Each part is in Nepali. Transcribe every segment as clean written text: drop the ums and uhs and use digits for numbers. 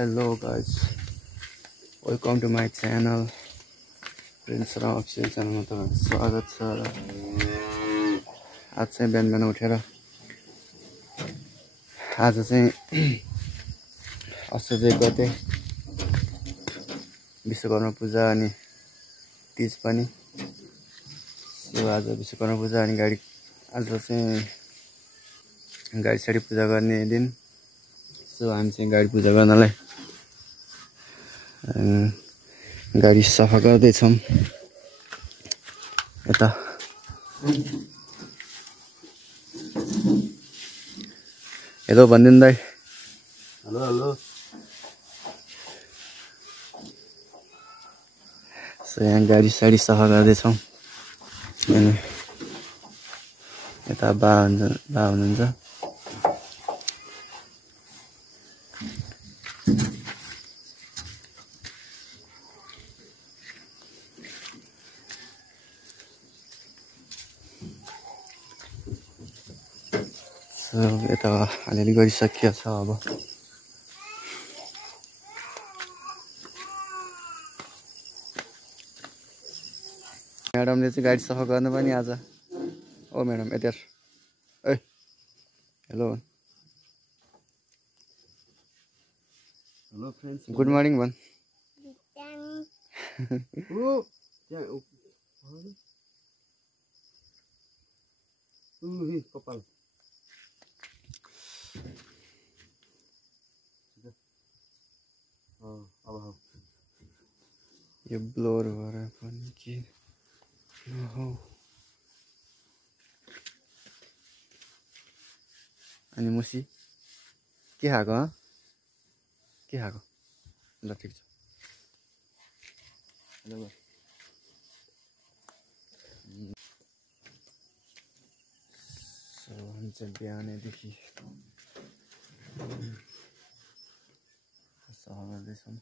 Hello guys, welcome to my channel. Prince Ram official channel ma तपाईहरुको स्वागत छ। आज चाहिँ बिहान उठेर आज चाहिँ असोज 1 गते विश्वकर्मा पूजा अनि तीज पनि। सो आज विश्वकर्मा पूजा अनि आज चाहिँ गाडी साडी पूजा गर्ने दिन। सो हामी चाहिँ गाडी पूजा गर्नलाई गाडी सफा गर्दै छौं। यता हेलो भन्दिन दाइ। Hello hello. सो यहाँ गाडी साडी सफा गर्दै छौं। अनि यता बा हुनुहुन्छ। यता अलिअलि गरिसकिएको छ। अब म्याडमले चाहिँ गाडी सफा गर्न पनि आज। ओ म्याडम यता ए hello hello friends, good morning भन। कपाल अब यो ब्लोर भएर पनि के हो। अनि मुसी के खाएको के खाएको? ल ठिक छ। सो हामी चाहिँ बिहानैदेखि सफा गर्दैछौँ।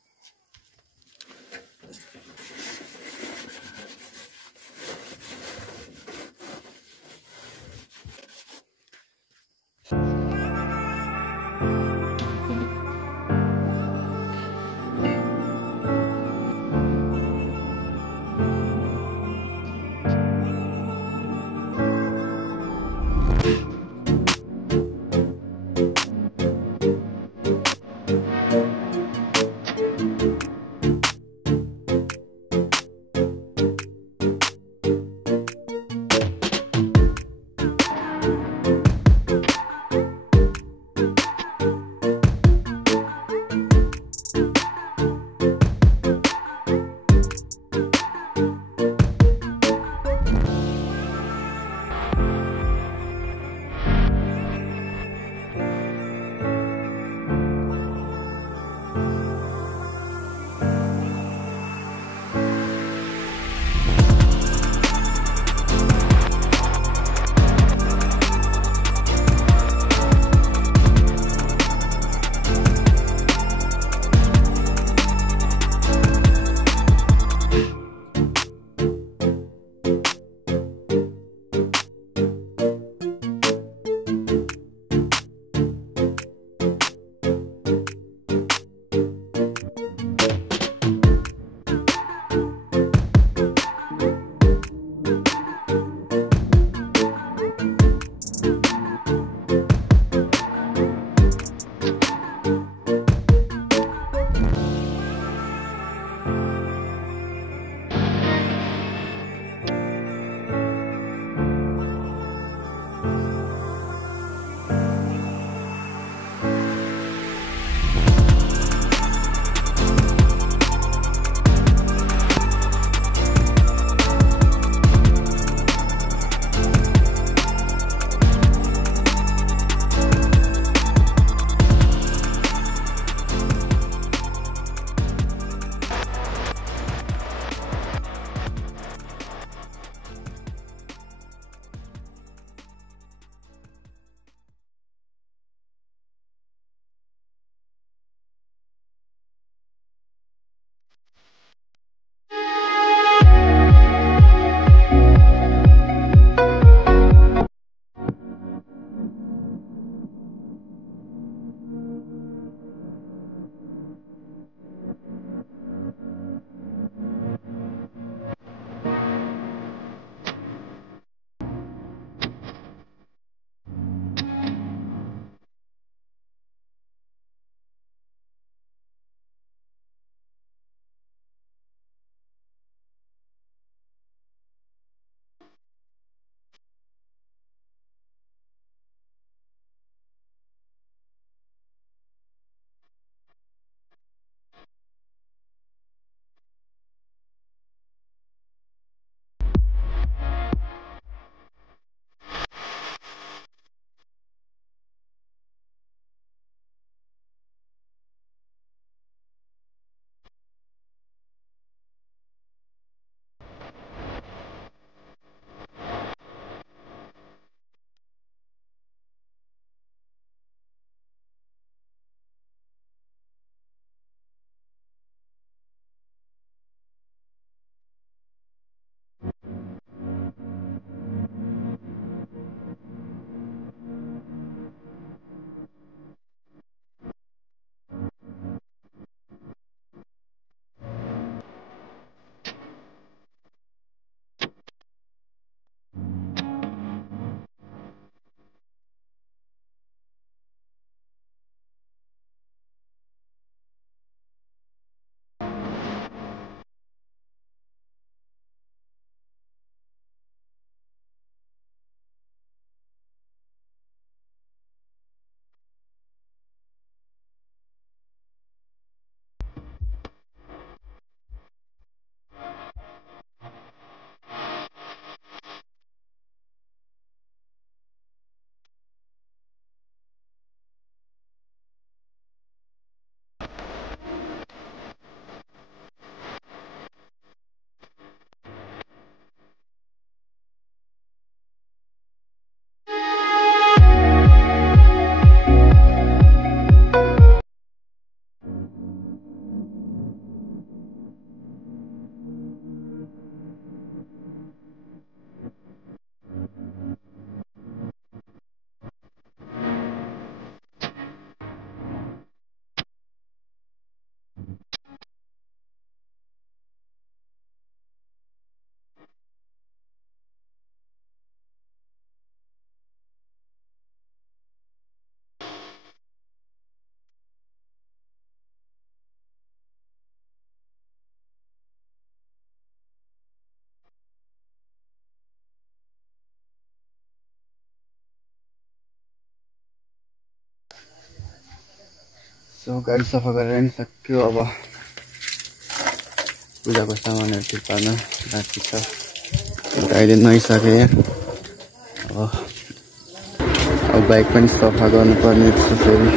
सो गाडी सफा गरेर नि सक्यो। अब पूजाको सामानहरू ठिक पार्न बाँकी छ। अहिले नुहाइसकेँ। अब बाइक पनि सफा गर्नुपर्ने छ फेरि।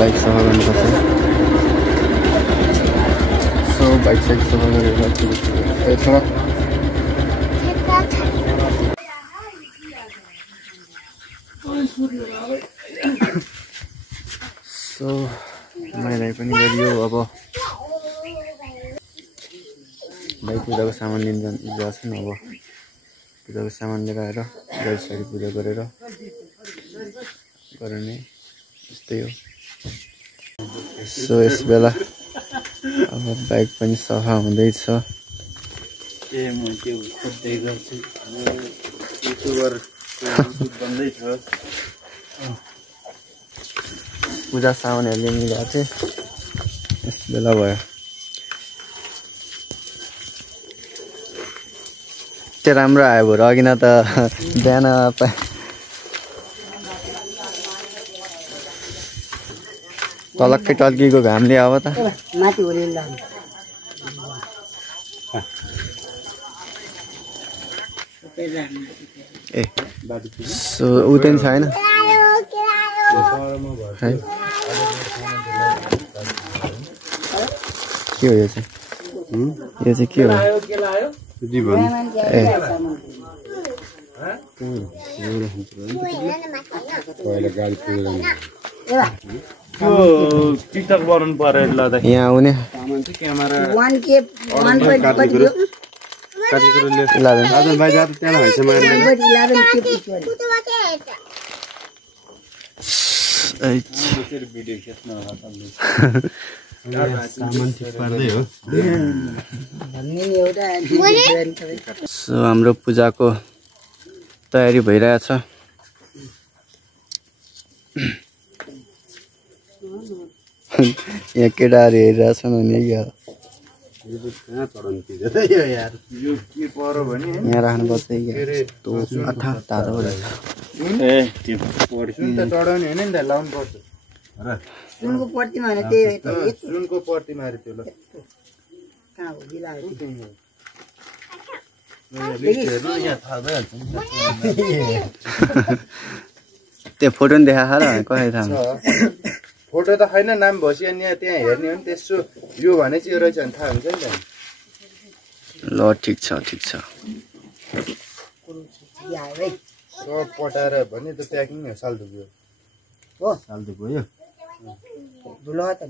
बाइक सफा गर्नुपर्छ। सो बाइक साइक सफा गरेर सो मैलाई पनि गरियो। अब भाइ पूजाको सामान लिन जान्छन्। अब पूजाको सामान लिएर आएर गाडी पूजा गरेर गर्ने यस्तै हो। सो यस बेला अब बाइक पनि सफा हुँदैछ। पूजा सामानहरू लिनु गएको थिएँ, यस बेला भयो। त्यो राम्रो आयो भरे अघि न त बिहान तलक्कै टल्किएको घामले अब त ए सो ऊ त नि छैन है। के हो यो चाहिँ? यो चाहिँ के हो? टिकटक बनाउनु पर्यो। यहाँ आउने सो हाम्रो पूजाको तयारी भइरहेछ। यहाँ केटाहरू हेरिरहेछन् भने यहाँ राख्नुपर्छ। यस्तो अथा तातो चढाउने होइन नि त लाउनु पर्छ। सुनको पर्तीमा भने त्यही सुनको पर्तीमा अरे त्यो त्यो फोटो नि देखाएको र कसै थाहा फोटो त छैन, नाम भएपछि अनि त्यहाँ हेर्ने हो नि। त्यसो यो भने चाहिँ यो रहेछ भने थाहा हुन्छ नि त। ल ठिक छ ठिक छ। सब पटाएर भने त प्याकिङ साल्दुको हो, साल्दुको यो दुलो त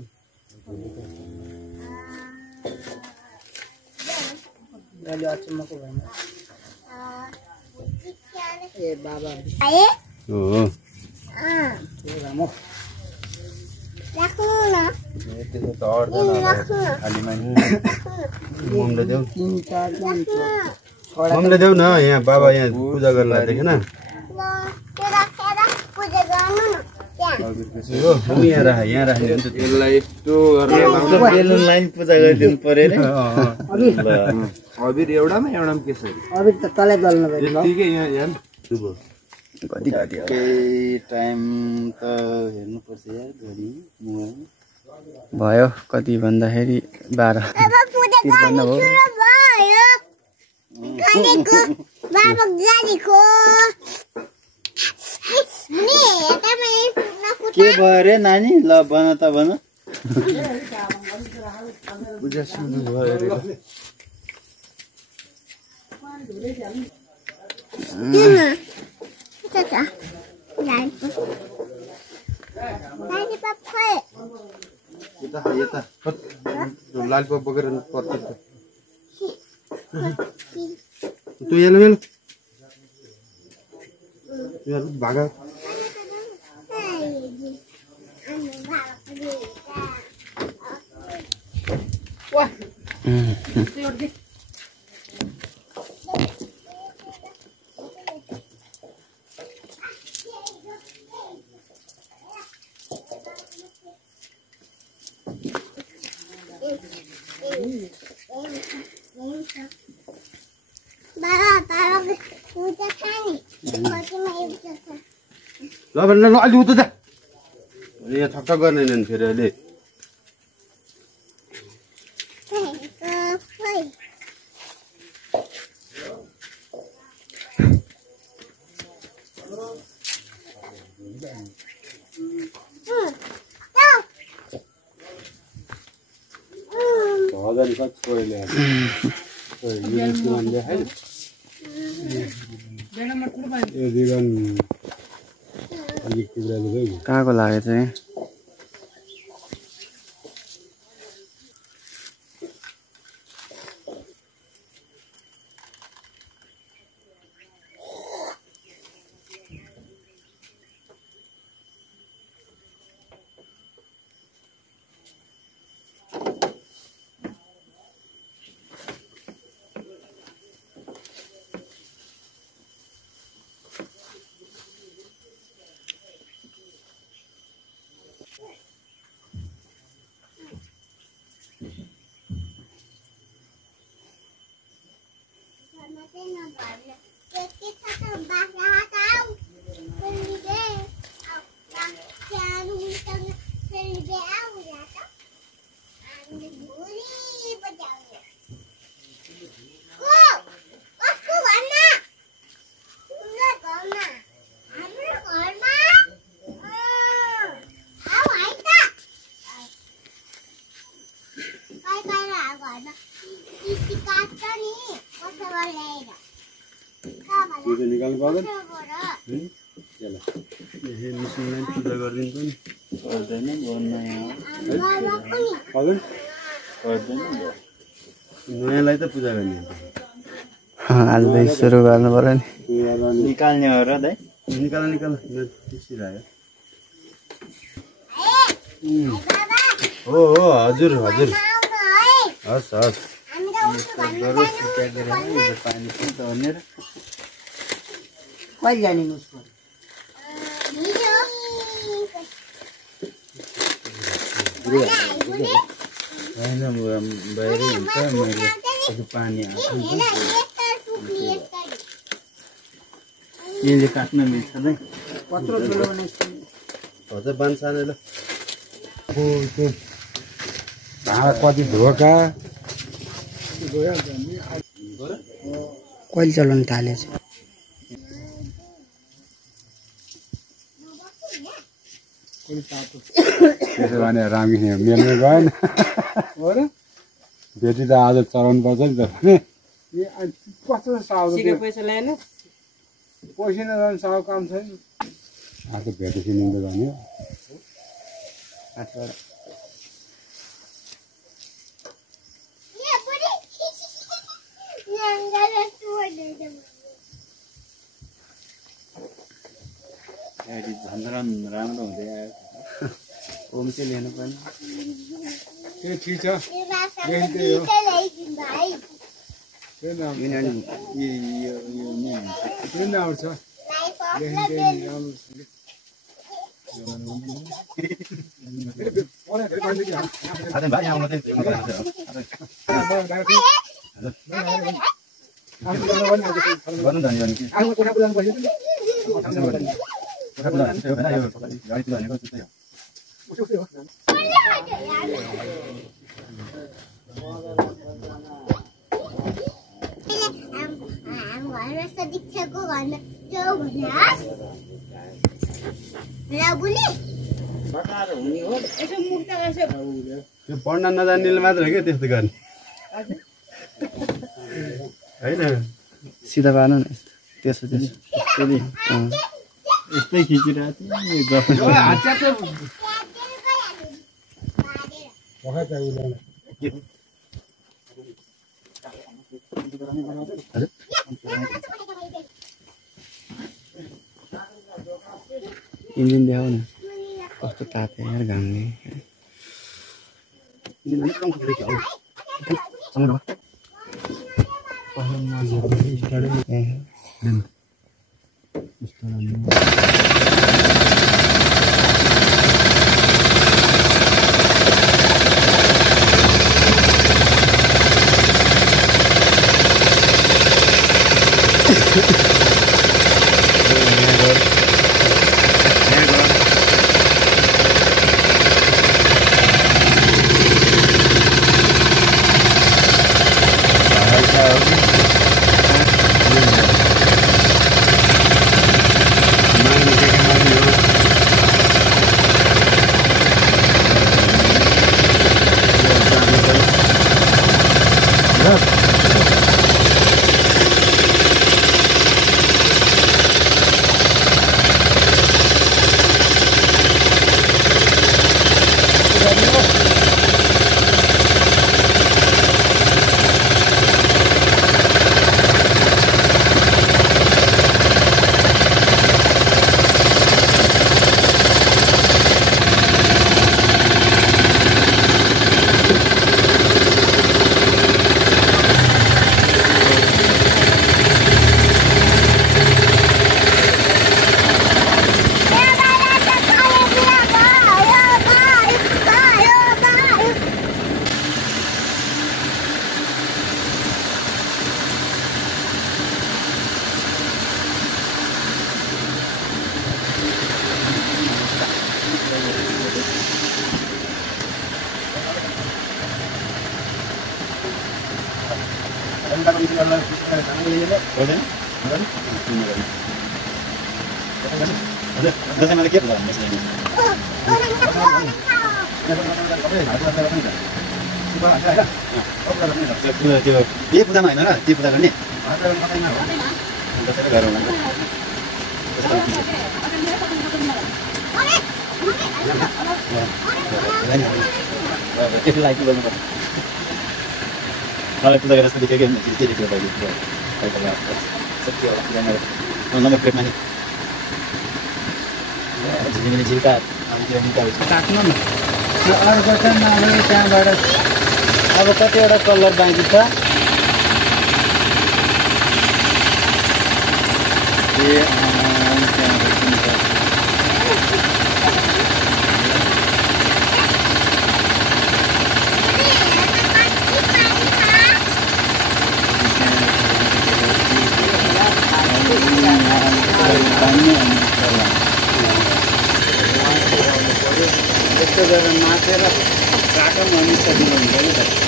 मैले अचम्मको भएन। ए बाबा हो रामो त्यसो त अर्दैन खाली मान्छे ममले देऊ, ममले देऊ न। यहाँ बाबा यहाँ पूजा गर्न देखेन यहाँ राख्ने त्यसलाई यस्तो लाइन पूजा गरिदिनु पर्यो रे। अबिर एउटामा केसरी अबिर त तलै गल्नु ठिकै यहाँ कति कति टाइम त हेर्नुपर्छ यार घडी भयो। कति भन्दाखेरि 12 हो। के भयो रे नानी? ल भन त भन। पूजा सुन्नु भयो रे। यता लालपप बोकेर पर्छ तँ यहाँ भागा ल ल अलि उता जा यहाँ ठक्ठक गर्ने नि फेरि अहिले भजन कति छोरीले कहाँको लागेको चाहिँ निकाल्नु पर्दैन पूजा गरिदिन्छ नि नयाँलाई त पूजा गर्ने आजदेखि सुरु गर्नु पर्यो नि निकाल्ने हो र दाइ निकाल हो हजुर हजुर हस् हस् पानी पनि त भनेर कहिले जाने उसको होइन बाहिर हुन्छ मैले पानी यसले काट्न मिल्छ नै कत्रो ठुलो हजुर बान सानो ल भाँडा कति धोका कहिले चलाउनु थालेछ त्यसो भने रामकृष्ण मेलमै गएन भेटी त आज चलाउनु पर्छ नि त कस्तो साउको पैसा ल्याएन पैसा नजानु साउ काम छैन आज भेटेपछि निन्दा जाने झन् राम्रो हुँदै आयो होमस्टे लिनु पर्ने त्यो ठिक छ आउँछ त्यो पढ्न नजान्नेले मात्र हो क्या त्यस्तो गर्ने होइन सिधा पार्नु न त्यसो यस्तै खिचिरहेको इन्जिन देखाउ न कस्तो ताते यार घामले गर्दैन हजुर दसैँमा के पूजा भन्दैछ त्यो यही पूजामा होइन र त्यो पूजा गर्ने दसैँ गरौँ त्यसलाई के गर्नुपर्छ मलाई पूजा गरेर जस्तो देखेको के देख्यो नम्बर प्लेटमा नि झिलिमिली झिल्का काट्नु न अर्को चाहिँ नभए त्यहाँबाट अब कतिवटा कलर बाँकी छ यस्तो गरेर माथेर काटौँ अनि सजिलो हुन्छ नि त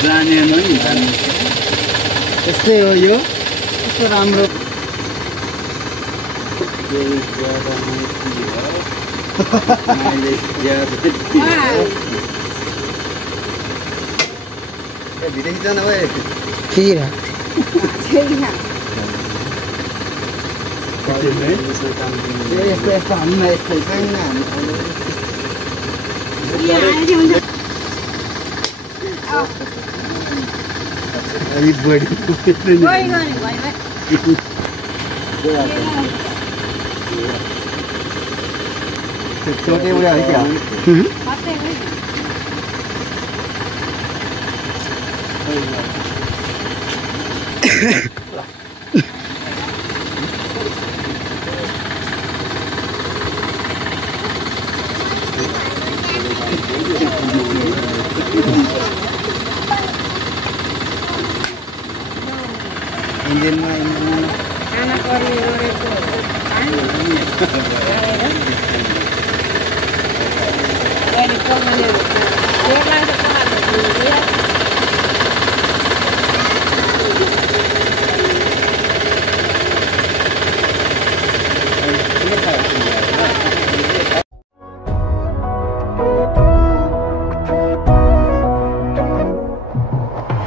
जानेन नि यस्तै हो यो यस्तो राम्रो भिडियो खिच्न ओए खिचिरा यस्तो यस्तो हामीमा यस्तो छैन छोटे उडा है क्या इन्जिनमा खाना गरेको